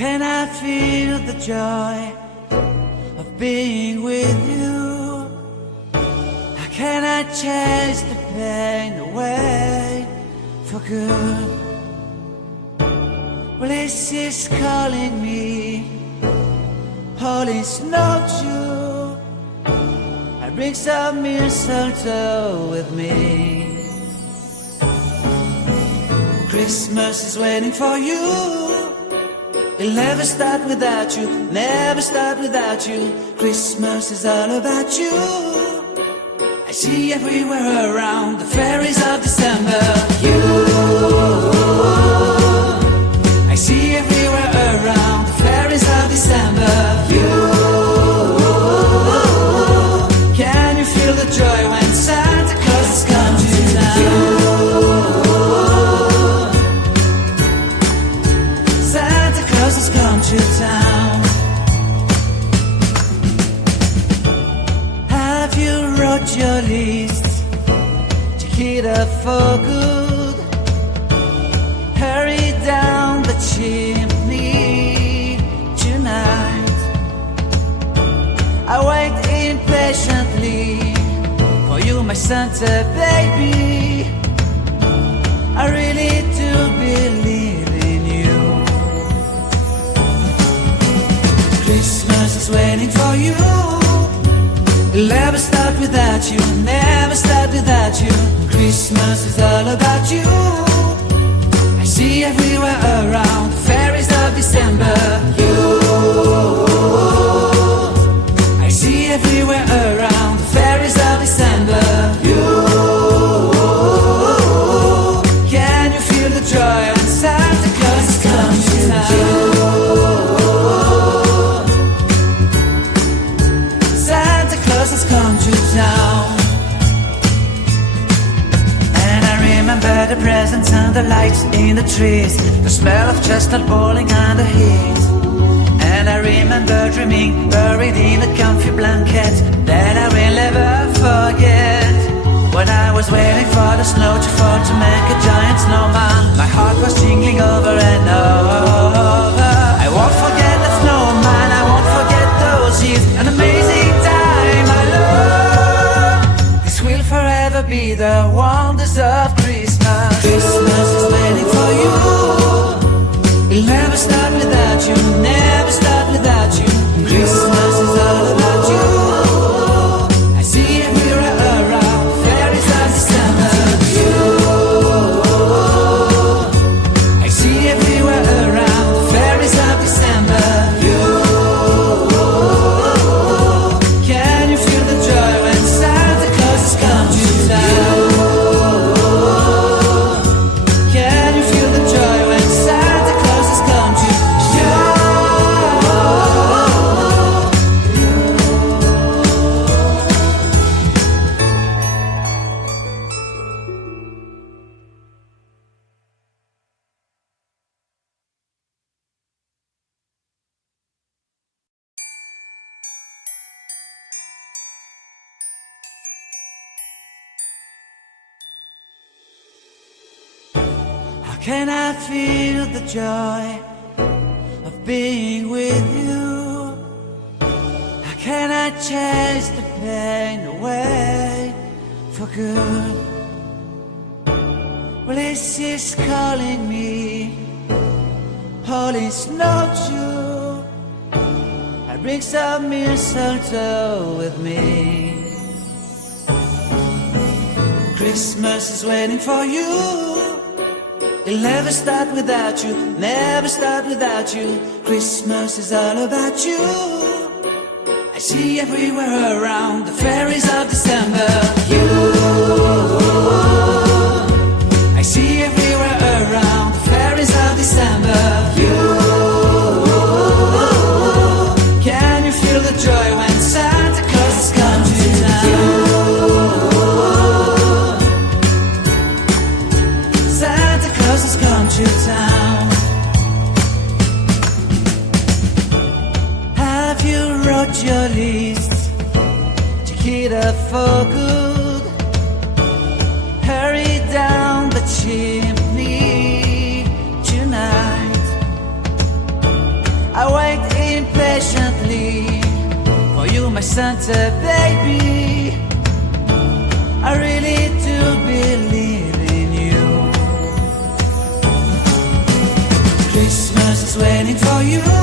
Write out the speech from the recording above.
can I feel the joy of being with you? How can I chase the pain away for good? Well, this is calling me, all is not true. I bring some mistletoe with me. Christmas is waiting for you. It'll never start without you, never start without you. Christmas is all about you. I see everywhere around the fairies of December. You, I see everywhere around the fairies of December. You, can you feel the joy when Santa Claus has come to town? Santa Claus has come to town. Have you wrote your list? Check it up for good. Hurry down the chimney tonight. I wait impatiently for you, my Santa baby. I really do believe in you. Christmas is waiting for you. It'll never start without you, never start without you. Christmas is all about you. I see everywhere around the fairies of December. You, I see everywhere around the fairies of December. You, can you feel the joy when Santa Claus has come to town? Santa Claus has come to town. And I remember the presents and the lights in the trees, the smell of chestnut boiling under heat. And I remember dreaming, buried in a comfy blanket that I will never forget. When I was waiting for the snow to fall to make a giant snowman, my heart was jingling over and over. I won't forget that snowman, I won't forget those years, an amazing time I love. This will forever be the wonders of Christmas. Christmas is waiting for you. It'll never start without you, never start without you. Christmas is all about you. I see everywhere around fairies of December. You, I see everywhere around fairies of December. You, can you feel the joy when Santa Claus has come to town? Can you feel the joy when Santa Claus has come to town? How can I feel the joy of being with you? How can I chase the pain away for good? Well, this is calling me, all is not true. I bring some mistletoe with me. Christmas is waiting for you. It'll never start without you, never start without you. Christmas is all about you. I see everywhere around the fairies of December. You, I see everywhere around the fairies of December. You, can you feel the joy when Santa Claus has come to town? Santa Claus has come to town. Have you wrote your list? Check it up for good. Hurry down the chimney tonight. Santa, baby, I really do believe in you. Christmas is waiting for you.